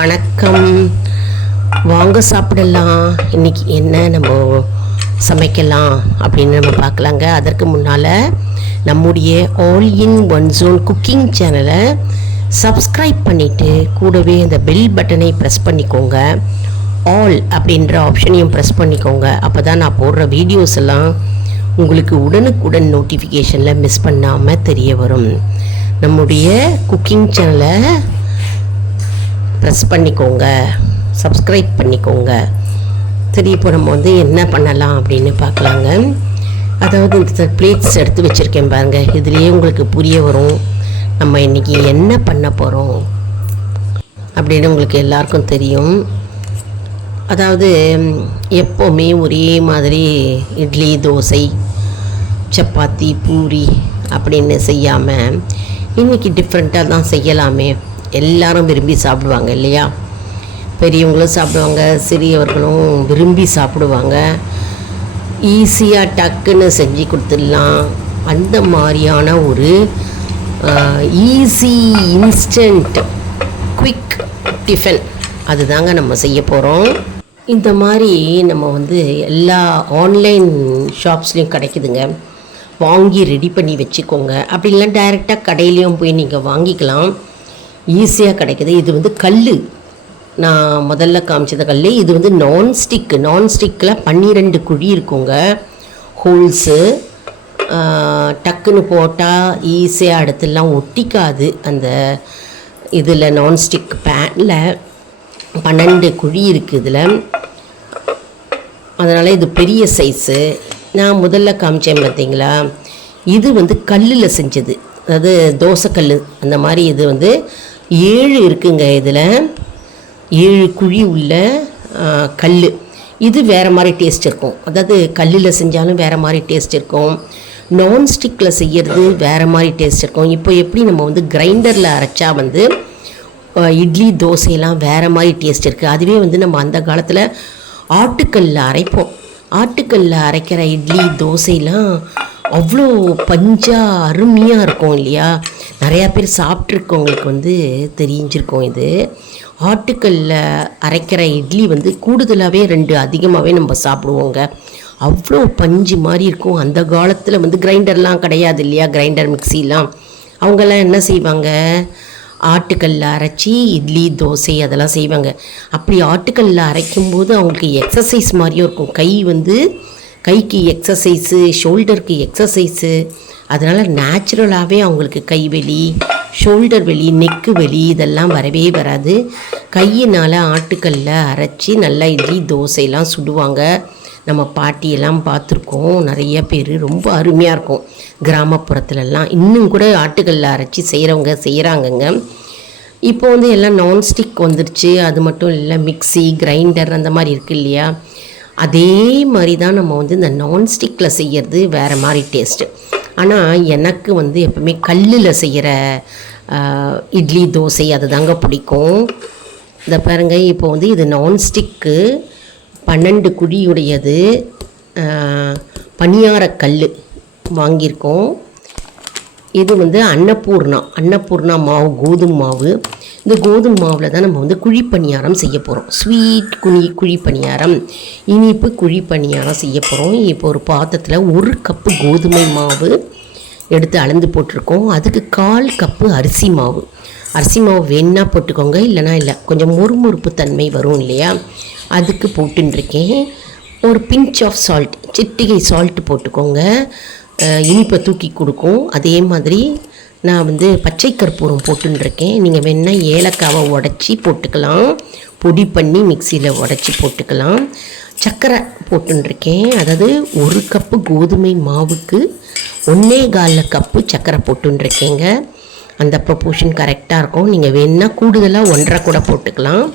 வணக்கம். வாங்க சாப்பிடலாம். இன்றைக்கி என்ன நம்ம சமைக்கலாம் அப்படின்னு நம்ம பார்க்கலாங்க. அதற்கு முன்னால் நம்முடைய all in one zone cooking சேனலை சப்ஸ்கிரைப் பண்ணிவிட்டு கூடவே அந்த பெல் பட்டனை ப்ரெஸ் பண்ணிக்கோங்க. ஆல் அப்படின்ற ஆப்ஷனையும் ப்ரெஸ் பண்ணிக்கோங்க. அப்போ தான் நான் போடுற வீடியோஸ் எல்லாம் உங்களுக்கு உடனுக்குடன் நோட்டிஃபிகேஷனில் மிஸ் பண்ணாமல் தெரிய வரும். நம்முடைய குக்கிங் சேனலை ப்ரெஸ் பண்ணிக்கோங்க, சப்ஸ்கிரைப் பண்ணிக்கோங்க. சரி, இப்போ நம்ம என்ன பண்ணலாம் அப்படின்னு பார்க்கலாங்க. அதாவது இந்த பிளேட்ஸ் எடுத்து வச்சுருக்கேன் பாருங்கள். இதுலேயே உங்களுக்கு புரிய வரும் நம்ம இன்றைக்கி என்ன பண்ண போகிறோம் அப்படின்னு உங்களுக்கு எல்லாருக்கும் தெரியும். அதாவது எப்போவுமே ஒரே மாதிரி இட்லி, தோசை, சப்பாத்தி, பூரி அப்படின்னு செய்யாமல் இன்றைக்கி டிஃப்ரெண்ட்டாக தான் செய்யலாமே. எல்லாரும் விரும்பி சாப்பிடுவாங்க இல்லையா? பெரியவங்களும் சாப்பிடுவாங்க, சிறியவர்களும் விரும்பி சாப்பிடுவாங்க. ஈஸியாக டக்குன்னு செஞ்சு கொடுத்துடலாம். அந்த மாதிரியான ஒரு ஈஸி இன்ஸ்டன்ட் குவிக் டிஃபன் அதுதாங்க நம்ம செய்ய போகிறோம். இந்த மாதிரி நம்ம எல்லா ஆன்லைன் ஷாப்ஸ்லேயும் கிடைக்குதுங்க. வாங்கி ரெடி பண்ணி வச்சுக்கோங்க. அப்படி இல்லைன்னா டைரெக்டாக கடையிலையும் போய் நீங்கள் வாங்கிக்கலாம். ஈஸியாக கிடைக்கிது. இது கல், நான் முதல்ல காமிச்சது கல். இது நான்ஸ்டிக்கில் 12 குழி இருக்குங்க, ஹோல்ஸு. டக்குன்னு போட்டால் ஈஸியாக இடத்துலாம் ஒட்டிக்காது. அந்த இதில் நான்ஸ்டிக் பேனில் 12 குழி இருக்குது இதில். அதனால் இது பெரிய சைஸு. நான் முதல்ல காமிச்சேன் பார்த்தீங்களா, இது கல்லில் செஞ்சது. அதாவது தோசைக்கல் அந்த மாதிரி. இது 7 இருக்குங்க. இதில் 7 குழி உள்ள கல். இது வேறு மாதிரி டேஸ்ட் இருக்கும். அதாவது கல்லில் செஞ்சாலும் வேறு மாதிரி டேஸ்ட் இருக்கும், நான்ஸ்டிக்கில் செய்கிறது வேறு மாதிரி டேஸ்ட் இருக்கும். இப்போ எப்படி நம்ம கிரைண்டரில் அரைச்சா இட்லி, தோசையெல்லாம் வேறு மாதிரி டேஸ்ட் இருக்குது. அதுவே நம்ம அந்த காலத்தில் ஆட்டுக்கல்லில் அரைப்போம். ஆட்டுக்கல்லில் அரைக்கிற இட்லி, தோசையெல்லாம் அவ்வளோ பஞ்சாக அருமையாக இருக்கும் இல்லையா? நிறையா பேர் சாப்பிட்ருக்கவங்களுக்கு தெரிஞ்சிருக்கோம். இது ஆட்டுக்கல்லில் அரைக்கிற இட்லி கூடுதலாகவே 2 அதிகமாகவே நம்ம சாப்பிடுவோங்க. அவ்வளோ பஞ்சு மாதிரி இருக்கும். அந்த காலத்தில் கிரைண்டர்லாம் கிடையாது இல்லையா? கிரைண்டர், மிக்சிலாம். அவங்கெல்லாம் என்ன செய்வாங்க, ஆட்டுக்கல்லில் அரைச்சி இட்லி, தோசை அதெல்லாம் செய்வாங்க. அப்படி ஆட்டுக்கல்லில் அரைக்கும்போது அவங்களுக்கு எக்ஸசைஸ் மாதிரியும் இருக்கும். கைக்கு எக்ஸசைஸு, ஷோல்டருக்கு எக்ஸசைஸு. அதனால் நேச்சுரலாகவே அவங்களுக்கு கைவலி, ஷோல்டர் வலி, நெக்கு வலி இதெல்லாம் வரவே வராது. கையினால் ஆட்டுக்கல்லில் அரைச்சி நல்லா இட்லி, தோசையெல்லாம் சுடுவாங்க. நம்ம பாட்டியெல்லாம் பார்த்துருக்கோம். நிறைய பேர் ரொம்ப அருமையாக இருக்கும். கிராமப்புறத்துலலாம் இன்னும் கூட ஆட்டுக்கல்லில் அரைச்சி செய்கிறாங்கங்க. இப்போ எல்லாம் நான்ஸ்டிக் வந்துருச்சு. அது மட்டும் இல்லை, மிக்சி, கிரைண்டர் அந்த மாதிரி இருக்குது இல்லையா? அதே மாதிரி தான் நம்ம இந்த நான்ஸ்டிக்கில் செய்கிறது வேறு மாதிரி டேஸ்ட்டு. ஆனால் எனக்கு எப்பவுமே கல்லில் செய்கிற இட்லி, தோசை அது தாங்க பிடிக்கும். இந்த பாருங்கள், இப்போ இது நான்ஸ்டிக்கு 12 குழியுடையது பணியார கல் வாங்கியிருக்கோம். இது அன்னபூர்ணா மாவு, கோதுமை மாவு. இந்த கோதுமை மாவில் தான் நம்ம குழிப்பணியாரம் செய்ய போகிறோம். ஸ்வீட் குழிப்பணியாரம், இனிப்பு குழிப்பணியாரம் செய்ய போகிறோம். இப்போ ஒரு பாத்திரத்தில் 1 கப்பு கோதுமை மாவு எடுத்து அளந்து போட்டிருக்கோம். அதுக்கு 1/4 கப்பு அரிசி மாவு. அரிசி மாவு வேணா போட்டுக்கோங்க, இல்லைனா இல்லை. கொஞ்சம் முறுமுறுப்பு தன்மை வரும் இல்லையா? அதுக்கு போட்டுருக்கேன். ஒரு பிஞ்ச் ஆஃப் சால்ட், சிட்டிகை சால்ட்டு போட்டுக்கோங்க. இனிப்பை தூக்கி கொடுக்கும். அதே மாதிரி நான் பச்சை கற்பூரம் போட்டுருக்கேன். நீங்கள் வேணால் ஏலக்காவை உடச்சி போட்டுக்கலாம், பொடி பண்ணி மிக்சியில் உடச்சி போட்டுக்கலாம். சர்க்கரை போட்டுருக்கேன். அதாவது 1 கப்பு கோதுமை மாவுக்கு 1.25 கப்பு சர்க்கரை போட்டுருக்கேங்க. அந்த ப்ரொப்போர்ஷன் கரெக்டாக இருக்கும். நீங்கள் வேணால் கூடுதலாக 1.5 கூட போட்டுக்கலாம்.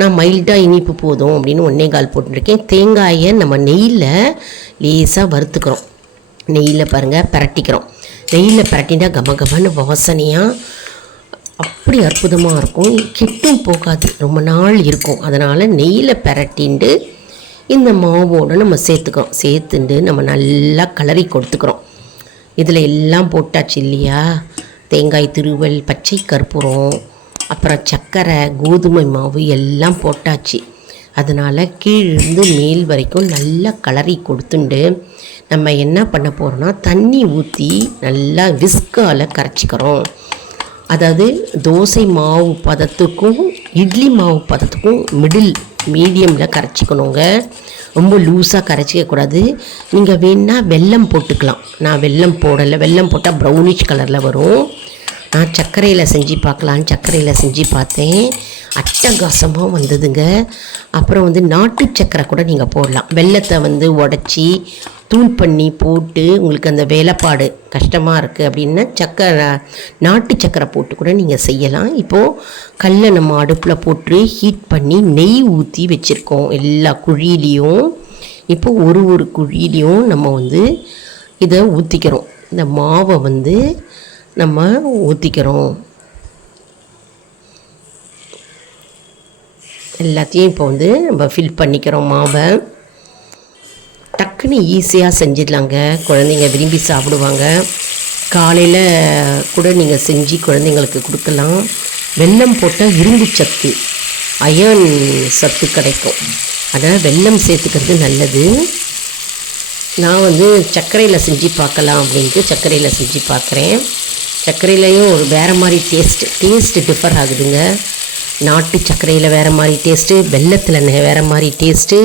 நான் மைல்டாக இனிப்பு போதும் அப்படின்னு 1.25 போட்டுருக்கேன். தேங்காயை நம்ம நெய்யில் லேசாக வறுத்துக்கிறோம். நெய்யில் பாருங்கள் பரட்டிக்கிறோம். நெய்யில் பரட்டினா கமகமன்னு வாசனையாக அப்படி அற்புதமாக இருக்கும். கெட்டும் போகாது, ரொம்ப நாள் இருக்கும். அதனால் நெய்யில் பரட்டிண்டு இந்த மாவோடு நம்ம சேர்த்துட்டு நம்ம நல்லா கலரி கொடுத்துக்கிறோம். இதில் எல்லாம் போட்டாச்சு இல்லையா? தேங்காய் துருவல், பச்சை கற்பூரம், அப்புறம் சர்க்கரை, கோதுமை மாவு எல்லாம் போட்டாச்சு. அதனால் கீழிருந்து மேல் வரைக்கும் நல்லா கலரி கொடுத்துண்டு நம்ம என்ன பண்ண போகிறோம்னா தண்ணி ஊற்றி நல்லா விஸ்கால் கரைச்சிக்கிறோம். அதாவது தோசை மாவு பதத்துக்கும் இட்லி மாவு பதத்துக்கும் மீடியமில் கரைச்சிக்கணுங்க. ரொம்ப லூஸாக கரைச்சிக்கக்கூடாது. நீங்கள் வேணால் வெல்லம் போட்டுக்கலாம். நான் வெல்லம் போடலை. வெல்லம் போட்டால் ப்ரௌனிஷ் கலரில் வரும். நான் சர்க்கரையில் செஞ்சு பார்த்தேன். அட்டகாசமாக வந்ததுங்க. அப்புறம் நாட்டு சர்க்கரை கூட நீங்கள் போடலாம். வெல்லத்தை உடச்சி தூள் பண்ணி போட்டு உங்களுக்கு அந்த வேலைப்பாடு கஷ்டமாக இருக்குது அப்படின்னா நாட்டு சர்க்கரை போட்டு கூட நீங்கள் செய்யலாம். இப்போது கல்லை நம்ம அடுப்பில் போட்டு ஹீட் பண்ணி நெய் ஊற்றி வச்சுருக்கோம் எல்லா குழியிலையும். இப்போது ஒரு குழியிலையும் நம்ம இதை ஊற்றிக்கிறோம். இந்த மாவை நம்ம ஊற்றிக்கிறோம். எல்லாத்தையும் இப்போ நம்ம ஃபில் பண்ணிக்கிறோம் மாவை. டக்குன்னு ஈஸியாக செஞ்சிடலாங்க. குழந்தைங்க விரும்பி சாப்பிடுவாங்க. காலையில் கூட நீங்கள் செஞ்சு குழந்தைங்களுக்கு கொடுக்கலாம். வெல்லம் போட்டால் இரும்பு சத்து, அயர்ன் சத்து கிடைக்கும். அதனால் வெல்லம் சேர்த்துக்கிறது நல்லது. நான் சர்க்கரையில் செஞ்சு பார்க்கலாம் அப்படின்ட்டு சர்க்கரையில் செஞ்சு பார்க்குறேன். சர்க்கரையிலையும் ஒரு வேறு மாதிரி டேஸ்ட்டு டிஃபர் ஆகுதுங்க. நாட்டு சர்க்கரையில் வேறு மாதிரி டேஸ்ட்டு, வெல்லத்தில் வேறு மாதிரி டேஸ்ட்டு,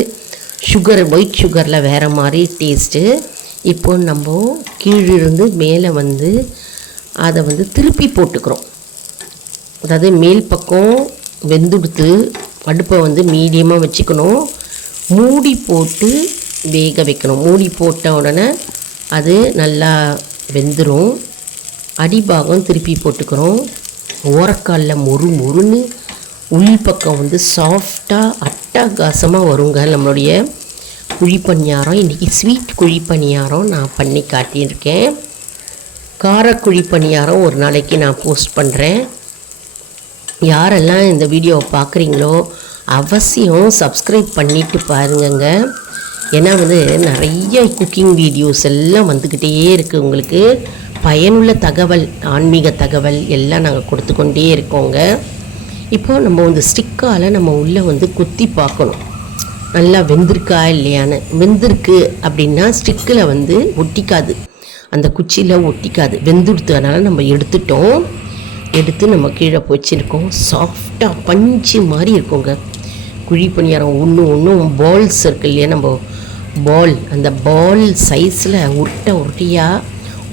ஒயிட் சுகரில் வேறு மாதிரி டேஸ்ட்டு. இப்போ நம்ம கீழிருந்து மேலே அதை திருப்பி போட்டுக்கிறோம். அதாவது மேல் பக்கம் வெந்துடுத்து அடுப்பை மீடியமாக வச்சுக்கணும். மூடி போட்டு வேக வைக்கணும். மூடி போட்ட உடனே அது நல்லா வெந்துடும். அடிபாகம் திருப்பி போட்டுக்கிறோம். ஓரக்காலில் மொறுன்னு உள்பக்கம் சாஃப்டாக அட்டகாசமாக வருங்க நம்மளுடைய குழிப்பணியாரம். இன்றைக்கி ஸ்வீட் குழிப்பணியாரம் நான் பண்ணி காட்டியிருக்கேன். கார குழிப்பணியாரம் ஒரு நாளைக்கு நான் போஸ்ட் பண்ணுறேன். யாரெல்லாம் இந்த வீடியோவை பார்க்குறீங்களோ அவசியம் சப்ஸ்கிரைப் பண்ணிவிட்டு பாருங்கங்க. ஏன்னா நிறைய குக்கிங் வீடியோஸ் எல்லாம் வந்துக்கிட்டே இருக்குது. உங்களுக்கு பயனுள்ள தகவல், ஆன்மீக தகவல் எல்லாம் நாங்கள் கொடுத்து கொண்டே இருக்கோங்க. இப்போது நம்ம ஸ்டிக்கால் நம்ம உள்ளே குத்தி பார்க்கணும் நல்லா வெந்திருக்கா இல்லையான்னு. வெந்திருக்கு அப்படின்னா ஸ்டிக்கில் ஒட்டிக்காது, அந்த குச்சியில் ஒட்டிக்காது. வெந்துடுத்து. அதனால் நம்ம எடுத்து நம்ம கீழே வச்சுருக்கோம். சாஃப்டாக பஞ்சு மாதிரி இருக்குங்க குழி பணியாரம். ஒன்றும் பால்ஸ் இருக்கு இல்லையா, நம்ம அந்த பால் சைஸில் உருட்டையாக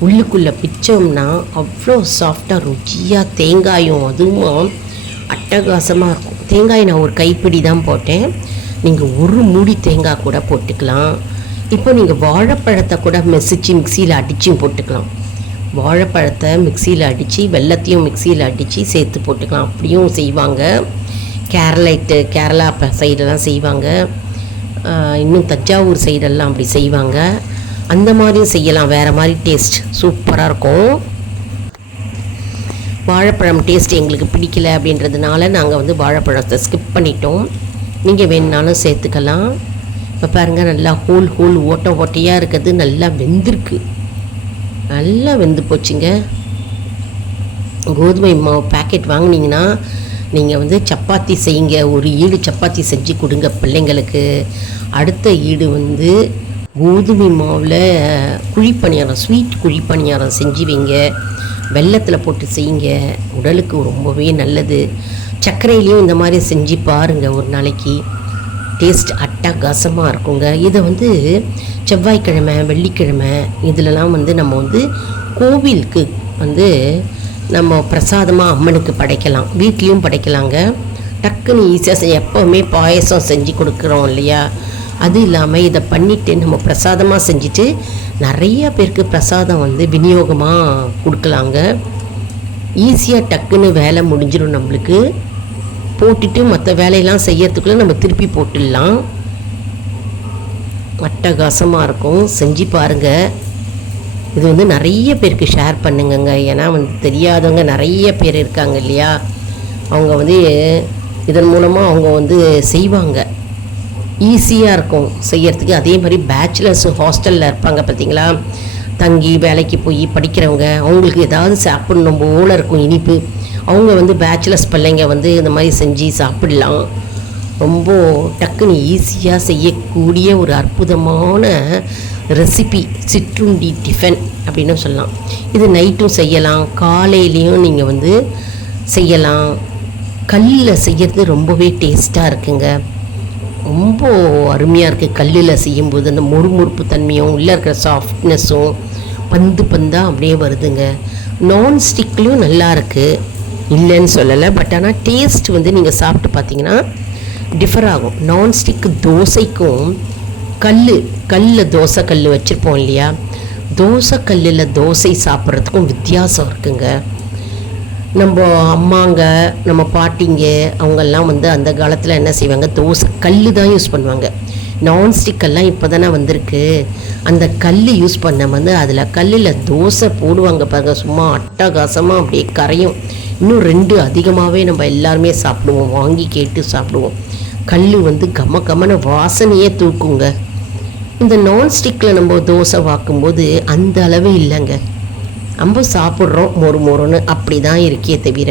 உள்ளுக்குள்ளே பிச்சோம்னா அவ்வளோ சாஃப்டாக ருச்சியாக தேங்காயும் அதுவும் அட்டகாசமாக இருக்கும். தேங்காய் நான் ஒரு கைப்பிடி தான் போட்டேன். நீங்கள் ஒரு மூடி தேங்காய் கூட போட்டுக்கலாம். இப்போ நீங்கள் வாழைப்பழத்தை கூட மிக்சியில் அடிச்சும் போட்டுக்கலாம். வாழைப்பழத்தை மிக்சியில் அடித்து வெல்லத்தையும் மிக்சியில் அடித்து சேர்த்து போட்டுக்கலாம். அப்படியும் செய்வாங்க. கேரளா சைடெல்லாம் செய்வாங்க. இன்னும் தஞ்சாவூர் சைடெல்லாம் அப்படி செய்வாங்க. அந்த மாதிரியும் செய்யலாம். வேறு மாதிரி டேஸ்ட் சூப்பராக இருக்கும். வாழைப்பழம் டேஸ்ட் எங்களுக்கு பிடிக்கல அப்படின்றதுனால நாங்கள் வாழைப்பழத்தை ஸ்கிப் பண்ணிட்டோம். நீங்கள் வேணுனாலும் சேர்த்துக்கலாம். இப்போ பாருங்கள், நல்லா ஓட்டையாக இருக்கிறது நல்லா வெந்திருக்கு. நல்லா வெந்து போச்சுங்க. கோதுமை மாவு பேக்கெட் வாங்கினீங்கன்னா நீங்கள் சப்பாத்தி செய்யுங்க. ஒரு ஈடு சப்பாத்தி செஞ்சு கொடுங்க பிள்ளைங்களுக்கு. அடுத்த ஈடு கோதுமை மாவில் குழிப்பணியாரம், ஸ்வீட் குழிப்பணியாரம் செஞ்சு வைங்க. வெல்லத்தில் போட்டு செய்யுங்க. உடலுக்கு ரொம்பவே நல்லது. சர்க்கரையிலையும் இந்த மாதிரி செஞ்சு பாருங்கள் ஒரு நாளைக்கு. டேஸ்ட் அட்டகாசமாக இருக்குங்க. இதை செவ்வாய்க்கிழமை, வெள்ளிக்கிழமை இதிலலாம் நம்ம கோவிலுக்கு நம்ம பிரசாதமாக அம்மனுக்கு படைக்கலாம். வீட்லேயும் படைக்கலாங்க. டக்குன்னு ஈஸியாக எப்போவுமே பாயசம் செஞ்சு கொடுக்குறோம் இல்லையா, அது இல்லாமல் இதை பண்ணிவிட்டு நம்ம பிரசாதமாக செஞ்சுட்டு நிறைய பேருக்கு பிரசாதம் விநியோகமாக கொடுக்கலாங்க. ஈஸியாக டக்குன்னு வேலை முடிஞ்சிடும் நம்மளுக்கு. போட்டுட்டு மற்ற வேலையெல்லாம் செய்யறதுக்குள்ளே நம்ம திருப்பி போட்டுடலாம். அட்டகாசமாக இருக்கும். செஞ்சு பாருங்கள். இது நிறைய பேருக்கு ஷேர் பண்ணுங்கங்க. ஏன்னா தெரியாதவங்க நிறைய பேர் இருக்காங்க இல்லையா, அவங்க இதன் மூலமாக அவங்க செய்வாங்க. ஈஸியாக இருக்கும் செய்யறதுக்கு. அதே மாதிரி பேச்சுலர்ஸ் ஹாஸ்டலில் இருப்பாங்க பார்த்தீங்களா, தங்கி வேலைக்கு போய் படிக்கிறவங்க, அவங்களுக்கு ஏதாவது சாப்பிடணும் போல இருக்கும் இனிப்பு. அவங்க வந்து பேச்சுலர்ஸ் பிள்ளைங்க வந்து இந்த மாதிரி செஞ்சு சாப்பிடலாம். ரொம்ப டக்குன்னு ஈஸியாக செய்யக்கூடிய ஒரு அற்புதமான ரெசிபி, சிற்றுண்டி டிஃபன் அப்படின்னு சொல்லலாம். இது நைட்டும் செய்யலாம், காலையிலையும் நீங்கள் வந்து செய்யலாம். கல்லில் செய்கிறது ரொம்பவே டேஸ்ட்டாக இருக்குங்க. ரொம்ப அருமையாக இருக்குது. கல்லில் செய்யும்போது அந்த மொறுமொறுப்பு தன்மையும் உள்ளே இருக்கிற சாஃப்ட்னஸும் பந்து பந்தாக அப்படியே வருதுங்க. நான்ஸ்டிக்லேயும் நல்லா இருக்குது, இல்லைன்னு சொல்லலை. பட் ஆனால் டேஸ்ட் வந்து நீங்கள் சாப்பிட்டு பார்த்தீங்கன்னா டிஃபர் ஆகும். நான்ஸ்டிக்கு தோசைக்கும் கல்லில் தோசை கல் வச்சுருப்போம் இல்லையா, தோசை கல்லில் தோசை சாப்பிட்றதுக்கும் வித்தியாசம் இருக்குங்க. நம்ம அம்மாங்க, நம்ம பாட்டிங்க அவங்கெல்லாம் வந்து அந்த காலத்தில் என்ன செய்வாங்க, தோசை கல் தான் யூஸ் பண்ணுவாங்க. நான்ஸ்டிக்கெல்லாம் இப்போ தானே வந்திருக்கு. அந்த கல் யூஸ் பண்ண வந்து அதில் கல்லில் தோசை போடுவாங்க பாருங்க, சும்மா அட்டகாசமாக அப்படியே கரையும். இன்னும் 2 அதிகமாகவே நம்ம எல்லாருமே சாப்பிடுவோம், வாங்கி கேட்டு சாப்பிடுவோம். கல் வந்து கம வாசனையே தூக்குங்க. இந்த நான்ஸ்டிக்கில் நம்ம தோசை வாக்கும்போது அந்த அளவு இல்லைங்க. நம்ம சாப்பிட்றோம் மொறுன்னு அப்படி தான் இருக்கே தவிர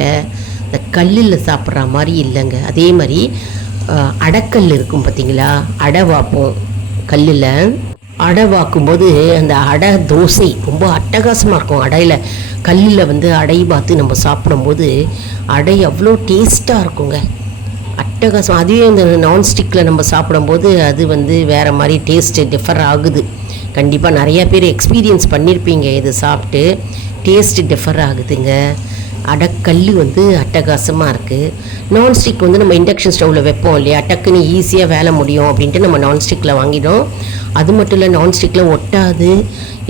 இந்த கல்லில் சாப்பிட்ற மாதிரி இல்லைங்க. அதே மாதிரி அடைக்கல் இருக்கும் பார்த்தீங்களா, அடை வாப்போம் கல்லில். அடை வாக்கும்போது அந்த அடை தோசை ரொம்ப அட்டகாசமாக இருக்கும். அடையில் கல்லில் வந்து அடை பார்த்து நம்ம சாப்பிடும்போது அடை அவ்வளோ டேஸ்ட்டாக இருக்குங்க, அட்டகாசம். அதுவே இந்த நான்ஸ்டிக்கில் நம்ம சாப்பிடும்போது அது வந்து வேறு மாதிரி டேஸ்ட்டு டிஃபர் ஆகுது. கண்டிப்பாக நிறையா பேர் எக்ஸ்பீரியன்ஸ் பண்ணியிருப்பீங்க, இது சாப்பிட்டு டேஸ்ட்டு டிஃபர் ஆகுதுங்க. அடைக்கல் வந்து அட்டகாசமாக இருக்குது. நான்ஸ்டிக் வந்து நம்ம இண்டக்ஷன் ஸ்டவ்வில் வைப்போம் இல்லையா, டக்குன்னு ஈஸியாக வேலை முடியும் அப்படின்ட்டு நம்ம நான்ஸ்டிக்கில் வாங்கிடும். அது மட்டும் இல்லை, நான்ஸ்டிக்கில் ஒட்டாது,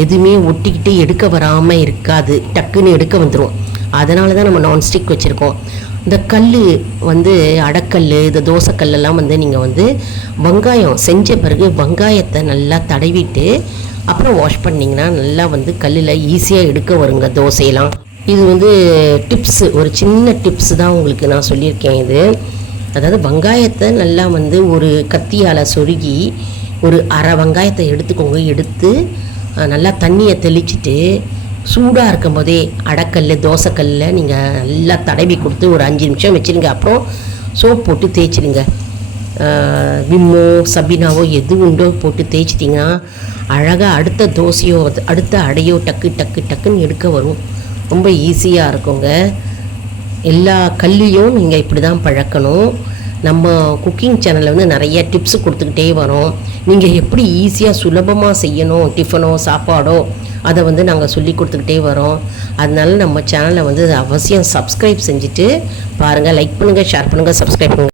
எதுவுமே ஒட்டிக்கிட்டு எடுக்க வராமல் இருக்காது, டக்குன்னு எடுக்க வந்துடும். அதனால தான் நம்ம நான்ஸ்டிக் வச்சுருக்கோம். இந்த கல் வந்து அடைக்கல், இந்த தோசைக்கல்லாம் வந்து நீங்கள் வந்து வெங்காயம் செஞ்ச பிறகு வெங்காயத்தை நல்லா தடவிட்டு அப்புறம் வாஷ் பண்ணிங்கன்னா நல்லா வந்து கல்லில் ஈஸியாக எடுக்க வருங்க தோசையெல்லாம். இது வந்து டிப்ஸு, ஒரு சின்ன டிப்ஸு தான் உங்களுக்கு நான் சொல்லியிருக்கேன். இது அதாவது வெங்காயத்தை நல்லா வந்து ஒரு கத்தியால் சொருகி ஒரு அரை வெங்காயத்தை எடுத்துக்கோங்க. எடுத்து நல்லா தண்ணியை தெளிச்சிட்டு சூடாக இருக்கும் போதே அடைக்கல் தோசைக்கல்லில் நீங்கள் நல்லா தடவி கொடுத்து ஒரு 5 நிமிஷம் வச்சுருங்க. அப்புறம் சோப் போட்டு தேய்ச்சிடுங்க. விம்மோ சபீனாவோ எது உண்டோ போட்டு தேய்ச்சிட்டிங்கன்னா அழகாக அடுத்த தோசையோ அடுத்த அடையோ டக்குன்னு எடுக்க வரும். ரொம்ப ஈஸியாக இருக்குங்க. எல்லா கல்லையும் நீங்கள் இப்படி தான் பழக்கணும். நம்ம குக்கிங் சேனலில் வந்து நிறைய டிப்ஸ் கொடுத்துக்கிட்டே வரோம். நீங்கள் எப்படி ஈஸியாக சுலபமாக செய்யணும் டிஃபனோ சாப்பாடோ அதை வந்து நாங்கள் சொல்லி கொடுத்துக்கிட்டே வரோம். அதனால நம்ம சேனலை வந்து அவசியம் சப்ஸ்கிரைப் செஞ்சுட்டு பாருங்கள். லைக் பண்ணுங்கள், ஷேர் பண்ணுங்கள், சப்ஸ்கிரைப் பண்ணுங்கள்.